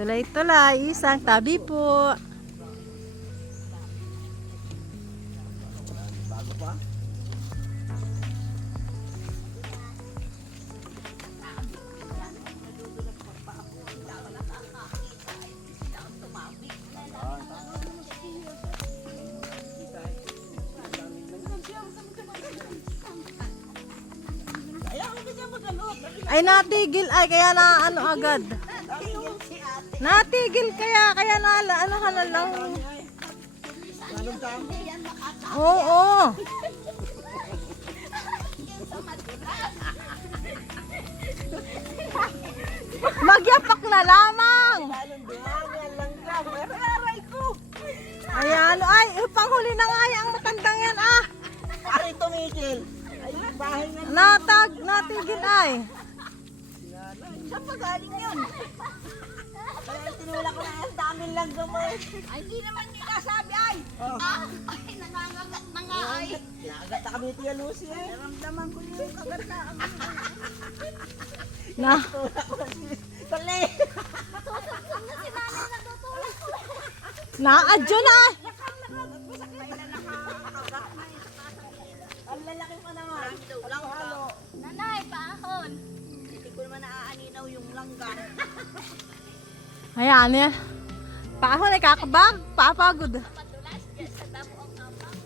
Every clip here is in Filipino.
Tulay-tulay, isang tabi po. Bago pa. Ay natigil ay kaya na ano agad. Natigil kaya na ano lang. Oo. Magyapak na lamang. Ayan, ay panghuli na nga ang matandang yan ah. Ari tumigil. Ay, bahay nga. Natigil ay. Saan pa galing yun? Kaya tinula ko na ang daming lang gamay. Ay, hindi naman nila sabi ay. Oh. Ay, nangangagat na nga ay. Nakagat na kami ni Tia Lucy eh. Naramdaman ko yung kagartaan. Na. Tula ko na si Tali. Saan na si nanay natutulog ko? Naadyo na. May na nakakagat na yun. Ang lalaki pa naman. Halo. Nanay, paahon. Hindi ko naman naaaninaw yung langgam. Ayan yan. Paahon ay kakabag. Papagod. Padulas dyan sa damo ang kapang.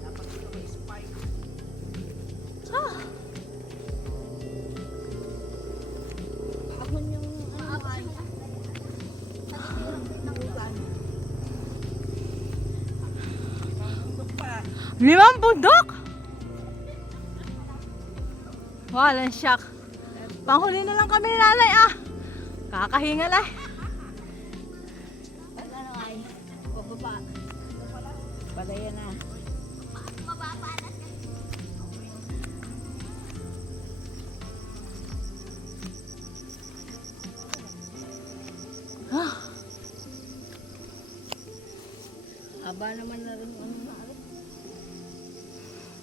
Dapat ito may spike. Ah. Ahon yung ano ay. Limang bundok. Walang shock. Panghuli na lang kami ni nanay ah. Kakahingal ay. Ano ay? Bababa. Balayan na. Mababa na siya. Ah. Aba naman na rin ano na.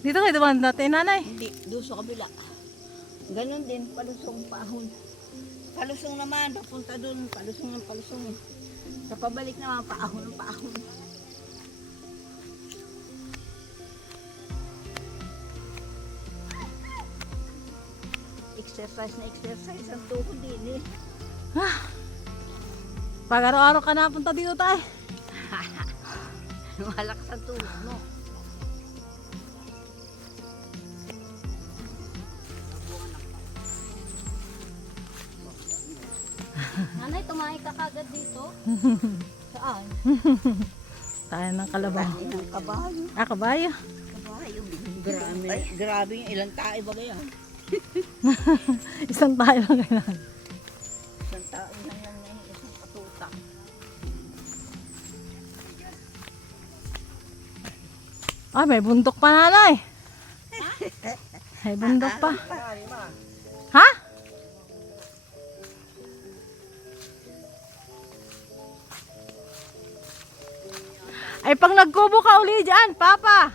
Dito kayo dumaan dati nanay. Hindi, doon sa kabila. Ganon din, palusong paahon. Palusong naman, papunta doon, palusong ng palusong. Sa pabalik naman, paahon ng paahon. Exercise na exercise ang tuhod din eh. Ah. Pag araw-araw ka napunta dito tayo. Malakas ang tuhod mo. Nanay, tumahi ka kagad dito. Saan? Tayo ng kalabaw. Ang kabayo. Ah, kabayo. Kabayo. Grabe. Ay, grabe yung ilang tae ba yan? Isang tayo lang kailangan. Isang tae na yan eh, isang katutak. Ay, may bundok pa nanay. May bundok pa. Ha? Ay, pag nagkubo ka uli dyan, Papa.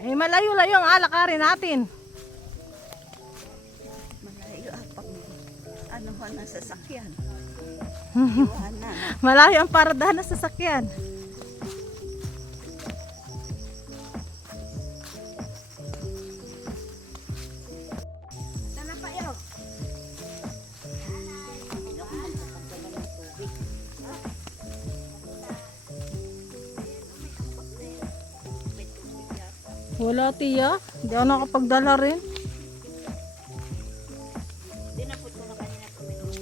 Ay, malayo-layo ang alakarin natin. Malayo pag ano ba na sasakyan. Iwanan. Malayo ang paradahan ng sasakyan. Sana pa yun. Wala tiya. Hindi ako nakapagdala rin. Dinapot ko na kanina kami nung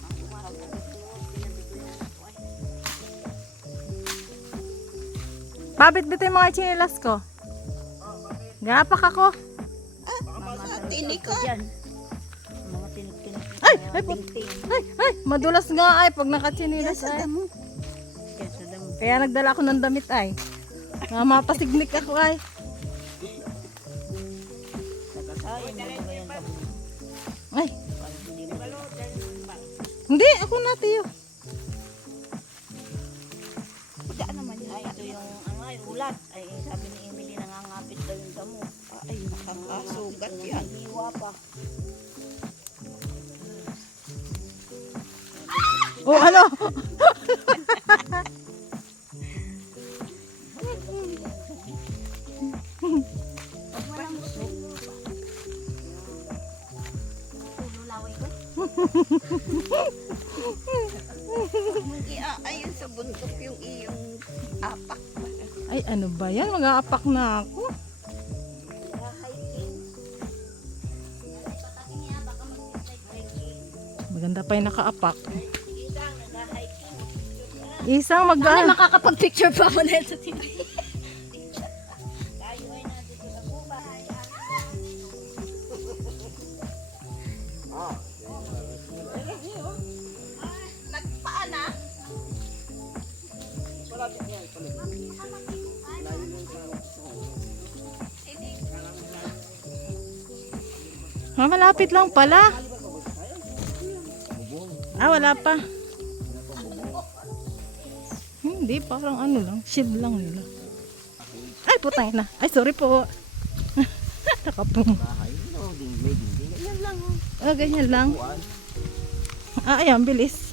ang umarap ko. Pinabit ko yan ako ay. Babit-bit yung mga chinilas ko. Gapak ako. Tinik ko. Mga tinik-tinik. Ay! Mga Ay! ting-ting. Ay! Madulas nga ay pag nakachinilas ay. Kaya sa damo. Kaya nagdala ako ng damit ay. Mapasignik ako ay. Nakasayang mo ba yan damo? Ay! Parang hindi mo. Hindi! Ako na tiyo. Pagkaan naman yun. Ay, ito yung ano ay ulat. Ay, sabi ni Emily nangangapit daw yung damo. Ay, nakakasugat yan. Hiwa pa. Oh, ano? Pag walang lulaway ko. Ayun sa bundok yung iyong apak. Ay, ano ba yan? Mag-aapak na ako. Maganda pa yung nakaapak. Isang mag Makakapag-picture pa ako na sa TV. malapit lang pala. Ah, wala pa. Hindi, parang ano lang. Shield lang nila. Ay, putang na. Ay, sorry po. Nakapong. Yan lang. Ah, ganyan lang. Ah, ayan, bilis.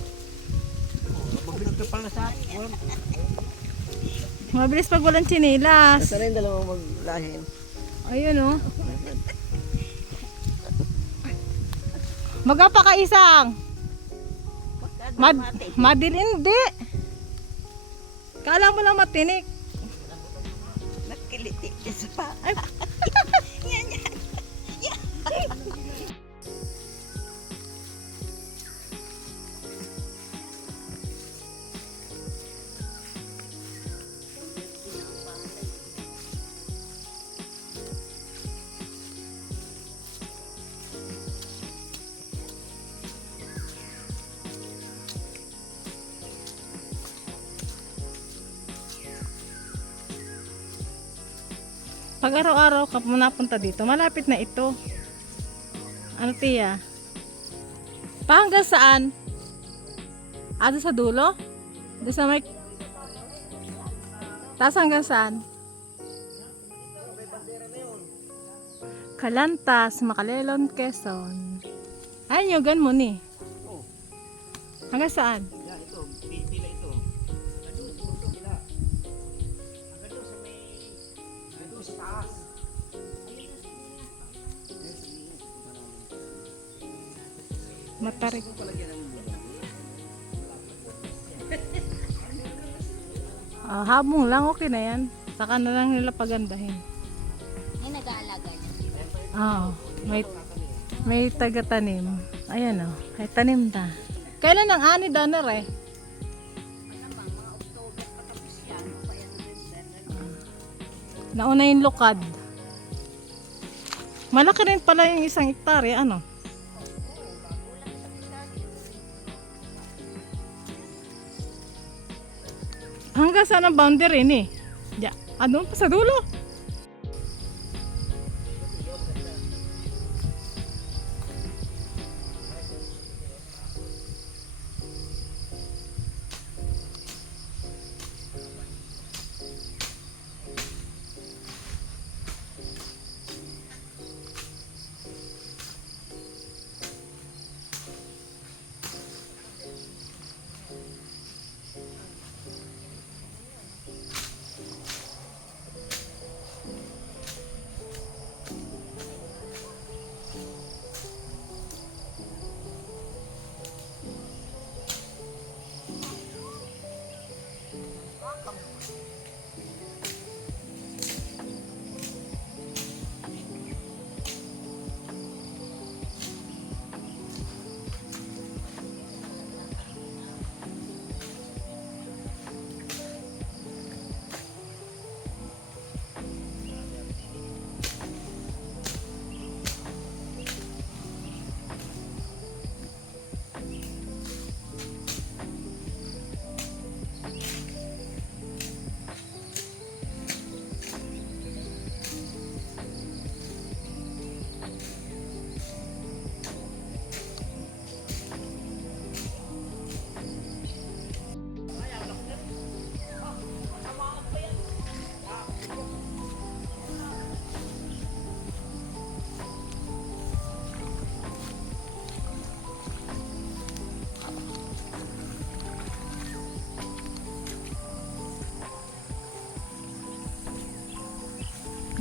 Mabilis pag walang chinilas. Sana yung dalawang maglahin. Ayun, oh. Magapa ka isang. Madil hindi. Kala mo lang matinik. Nakiliti sa pa. Ay. Pag araw-araw ka napunta dito, malapit na ito. Ano tiya? Pa hanggang saan? Ah, doon sa dulo? Doon sa may... Taas hanggang saan? Calantas, Macalelon, Quezon. Ay, yogan mo ni. Hanggang saan? Yan, ito. Pila ito. Pila. Hanggang doon sa may... Hanggang doon sa taas. Matarik. Ah, habong lang, okay na yan. Saka na lang nila pagandahin. Yan nag-aalaga niya. Oo, may taga-tanim. Ayan o, may tanim na. Kailan ang ani donor eh? Nauna yung lukad. Malaki rin pala yung isang hektarya, ano? Hanggang saan ang boundary ni? Ja, ano pa sa dulo?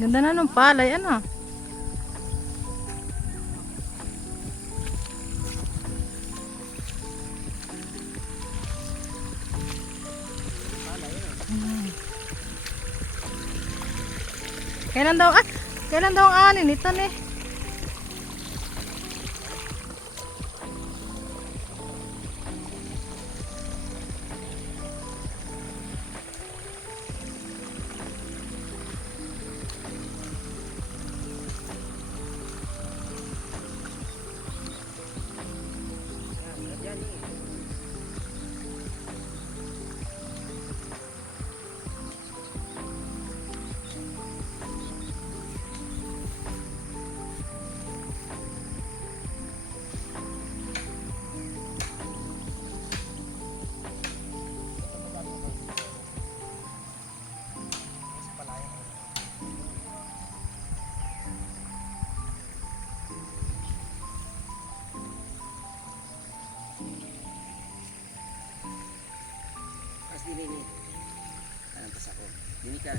Ganda na nung palay, ano? Kailan daw ang anin ito ne? Yan eh. Pas dili ni. Anong pas ako? Dini ka.